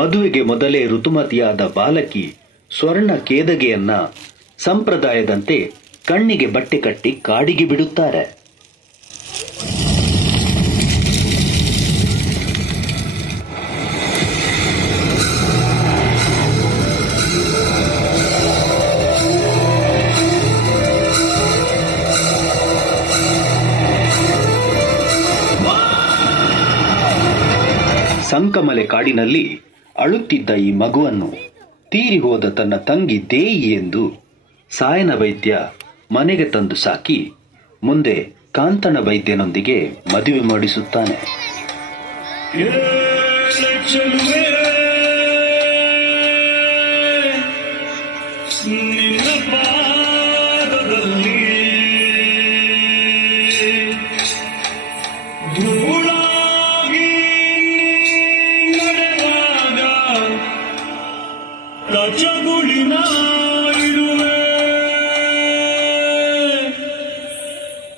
ಮದುವೆಗೆ ಮೊದಲೇ ಋತುಮತಿಯಾದ ಬಾಲಕಿ ಸ್ವರ್ಣ ಕೇದಗೆಯನ್ನ ಸಂಪ್ರದಾಯದಂತೆ ಕಣ್ಣಿಗೆ ಬಟ್ಟೆ ಕಟ್ಟಿ ಕಾಡಿಗೆ ಬಿಡುತ್ತಾರೆ. ಸಂಕಮಲೆ ಕಾಡಿನಲ್ಲಿ ಅಳುತ್ತಿದ್ದ ಈ ಮಗುವನ್ನು ತೀರಿ ಹೋದ ತನ್ನ ತಂಗಿ ದೇಯಿ ಎಂದು ಸಾಯನ ವೈದ್ಯ ಮನೆಗೆ ತಂದು ಸಾಕಿ ಮುಂದೆ ಕಾಂತನ ವೈದ್ಯನೊಂದಿಗೆ ಮದುವೆ ಮಾಡಿಸುತ್ತಾನೆ.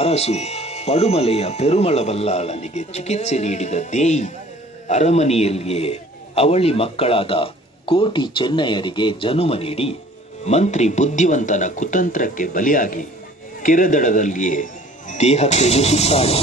ಅರಸು, ಪಡುಮಲೆಯ ಪೆರುಮಳ ಬಲ್ಲಾಳನಿಗೆ ಚಿಕಿತ್ಸೆ ನೀಡಿದ ದೇಯಿ ಅರಮನೆಯಲ್ಲಿಯೇ ಅವಳಿ ಮಕ್ಕಳಾದ ಕೋಟಿ ಚೆನ್ನಯ್ಯರಿಗೆ ಜನುಮ ನೀಡಿ ಮಂತ್ರಿ ಬುದ್ಧಿವಂತನ ಕುತಂತ್ರಕ್ಕೆ ಬಲಿಯಾಗಿ ಕಿರದಡದಲ್ಲಿಯೇ ದೇಹ ತ್ಯಜಿಸುತ್ತಾಳೆ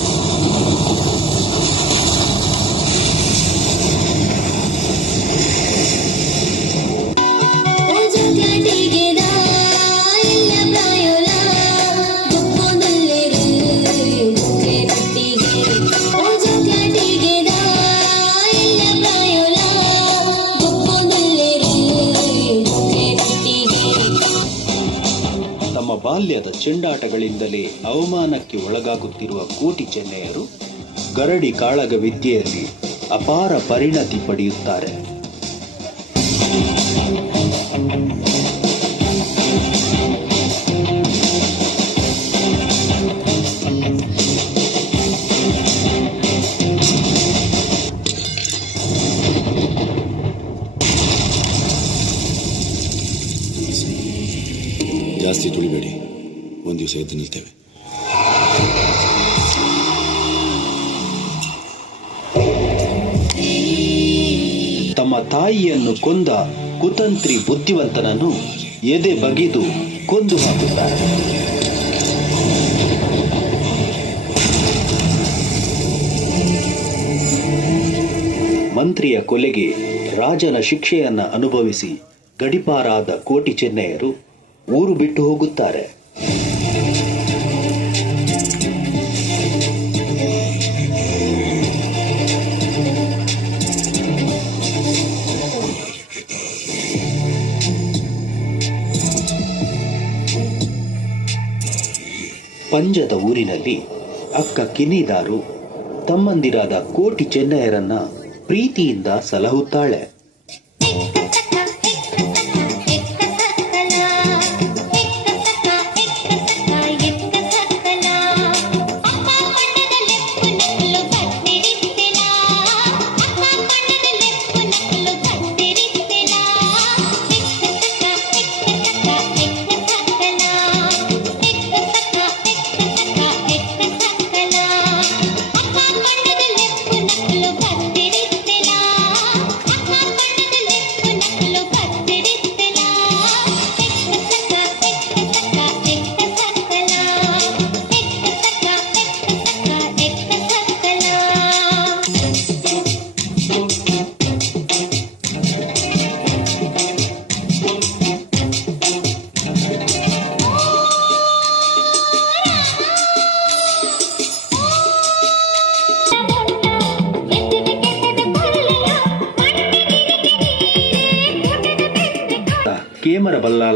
ಚೆಂಡಾಟಗಳಿಂದಲೇ ಅವಮಾನಕ್ಕೆ ಒಳಗಾಗುತ್ತಿರುವ ಕೋಟಿ ಚೆನ್ನೈಯರು ಗರಡಿ ಕಾಳಗ ವಿದ್ಯೆಯಲ್ಲಿ ಅಪಾರ ಪರಿಣತಿ ಪಡೆಯುತ್ತಾರೆ. ಜಾಸ್ತಿ ತುಳಿಬೇಡಿ. ಒಂದು ದಿವಸ ಎದ್ದು ನಿಲ್ತೇವೆ ತಮ್ಮ ತಾಯಿಯನ್ನು ಕೊಂದ ಕುತಂತ್ರಿ ಬುದ್ಧಿವಂತನನ್ನು ಎದೆ ಬಗಿದು ಕೊಂದು ಹಾಕುತ್ತಾರೆ. ಮಂತ್ರಿಯ ಕೊಲೆಗೆ ರಾಜನ ಶಿಕ್ಷೆಯನ್ನು ಅನುಭವಿಸಿ ಗಡಿಪಾರಾದ ಕೋಟಿ ಚೆನ್ನಯ್ಯರು ಊರು ಬಿಟ್ಟು ಹೋಗುತ್ತಾರೆ. ಪಂಜದ ಊರಿನಲ್ಲಿ ಅಕ್ಕ ಕಿನ್ನಿದಾರು ತಮ್ಮಂದಿರಾದ ಕೋಟಿ ಚೆನ್ನಯರನ್ನ ಪ್ರೀತಿಯಿಂದ ಸಲಹುತ್ತಾಳೆ.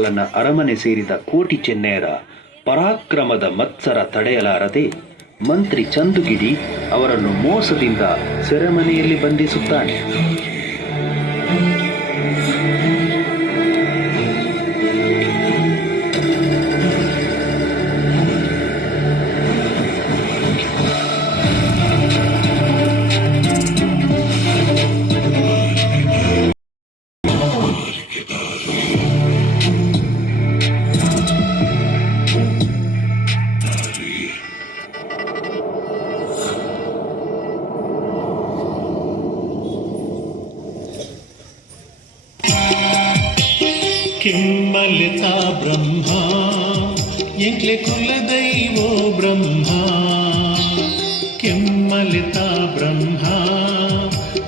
ಬಲ್ಲಾಳನ ಅರಮನೆ ಸೇರಿದ ಕೋಟಿ ಚೆನ್ನೈರ ಪರಾಕ್ರಮದ ಮತ್ಸರ ತಡೆಯಲಾರದೆ ಮಂತ್ರಿ ಚಂದುಗಿಡಿ ಅವರನ್ನು ಮೋಸದಿಂದ ಸೆರೆಮನೆಯಲ್ಲಿ ಬಂಧಿಸುತ್ತಾನೆ.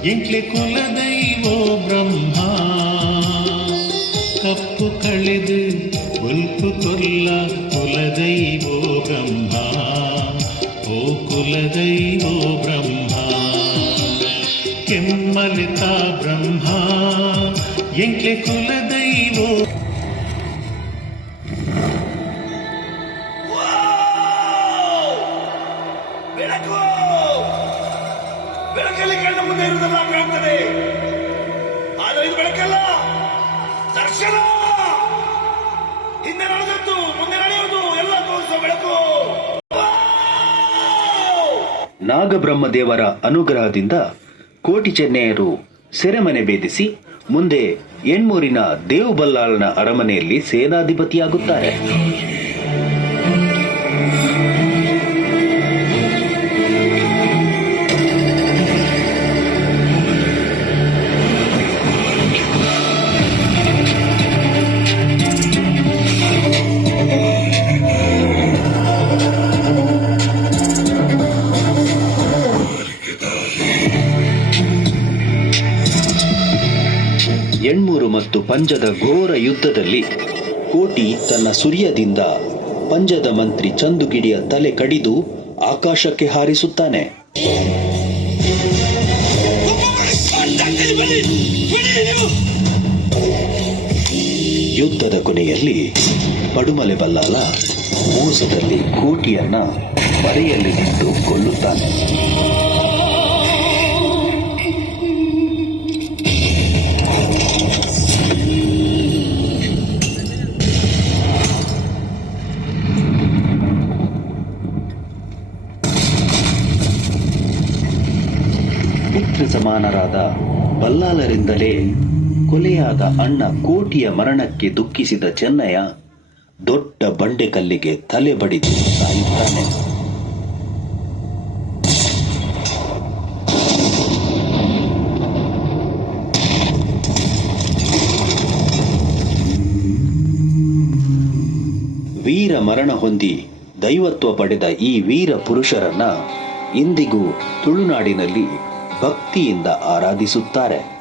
ಎಂಕ್ಲೆ ಕುಲದೈವೋ ಬ್ರಹ್ಮ ಕಪ್ಪು ಕಳೆದು ಒಲ್ಪು ಕೊಲ್ಲ ಕುಲದೈವೋ ಬ್ರಹ್ಮ ಓ ಕುಲದೈವೋ ಬ್ರಹ್ಮ ಕೆಮ್ಮಲಿತಾ ಬ್ರಹ್ಮ ಎಂಕ್ಲೆ ಕುಲದೈವೋ ಇರುವುದೆಲ್ಲ ಕಾಣ್ತದೆ ಆದರೆ ಇದು ಬೆಳಕಲ್ಲ. ದರ್ಶನ! ಹಿಂದೆ ನಡೆದದ್ದು ಮುಂದೆ ನಡೆಯುವುದು ಎಲ್ಲ ತೋರಿಸುವ ಬೆಳಕು. ನಾಗಬ್ರಹ್ಮದೇವರ ಅನುಗ್ರಹದಿಂದ ಕೋಟಿ ಚೆನ್ನೆಯರು ಸೆರೆಮನೆ ಭೇದಿಸಿ ಮುಂದೆ ಎಣ್ಮೂರಿನ ದೇವಬಲ್ಲಾಳನ ಅರಮನೆಯಲ್ಲಿ ಸೇನಾಧಿಪತಿಯಾಗುತ್ತಾರೆ. ಪಂಜದ ಘೋರ ಯುದ್ಧದಲ್ಲಿ ಕೋಟಿ ತನ್ನ ಸುರ್ಯದಿಂದ ಪಂಜದ ಮಂತ್ರಿ ಚಂದುಗಿಡಿಯ ತಲೆ ಕಡಿದು ಆಕಾಶಕ್ಕೆ ಹಾರಿಸುತ್ತಾನೆ. ಯುದ್ಧದ ಕೊನೆಯಲ್ಲಿ ಪಡುಮಲೆ ಬಲ್ಲಾಲ ಮೋಸದಲ್ಲಿ ಕೋಟಿಯನ್ನ ಮರೆಯಲ್ಲಿ ನಿಂತು ಕೊಲ್ಲುತ್ತಾನೆ ಸಮಾನರಾದ ಬಲ್ಲಾಲರಿಂದಲೇ ಕೊಲೆಯಾದ ಅಣ್ಣ ಕೋಟಿಯ ಮರಣಕ್ಕೆ ದುಃಖಿಸಿದ ಚೆನ್ನಯ್ಯ ದೊಡ್ಡ ಬಂಡೆಕಲ್ಲಿಗೆ ತಲೆ ಬಡಿದು ಸಾಯುತ್ತಾನೆ. ವೀರ ಮರಣ ಹೊಂದಿ ದೈವತ್ವ ಪಡೆದ ಈ ವೀರ ಪುರುಷರನ್ನ ಇಂದಿಗೂ ತುಳುನಾಡಿನಲ್ಲಿ ಭಕ್ತಿಯಿಂದ ಆರಾಧಿಸುತ್ತಾರೆ.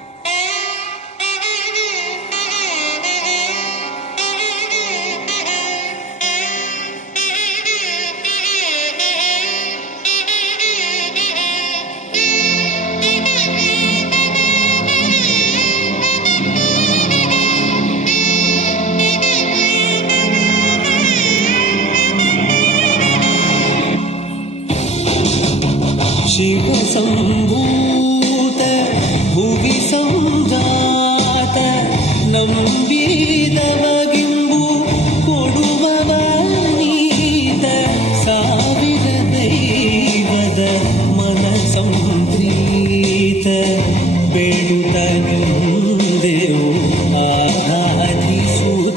是不曾孤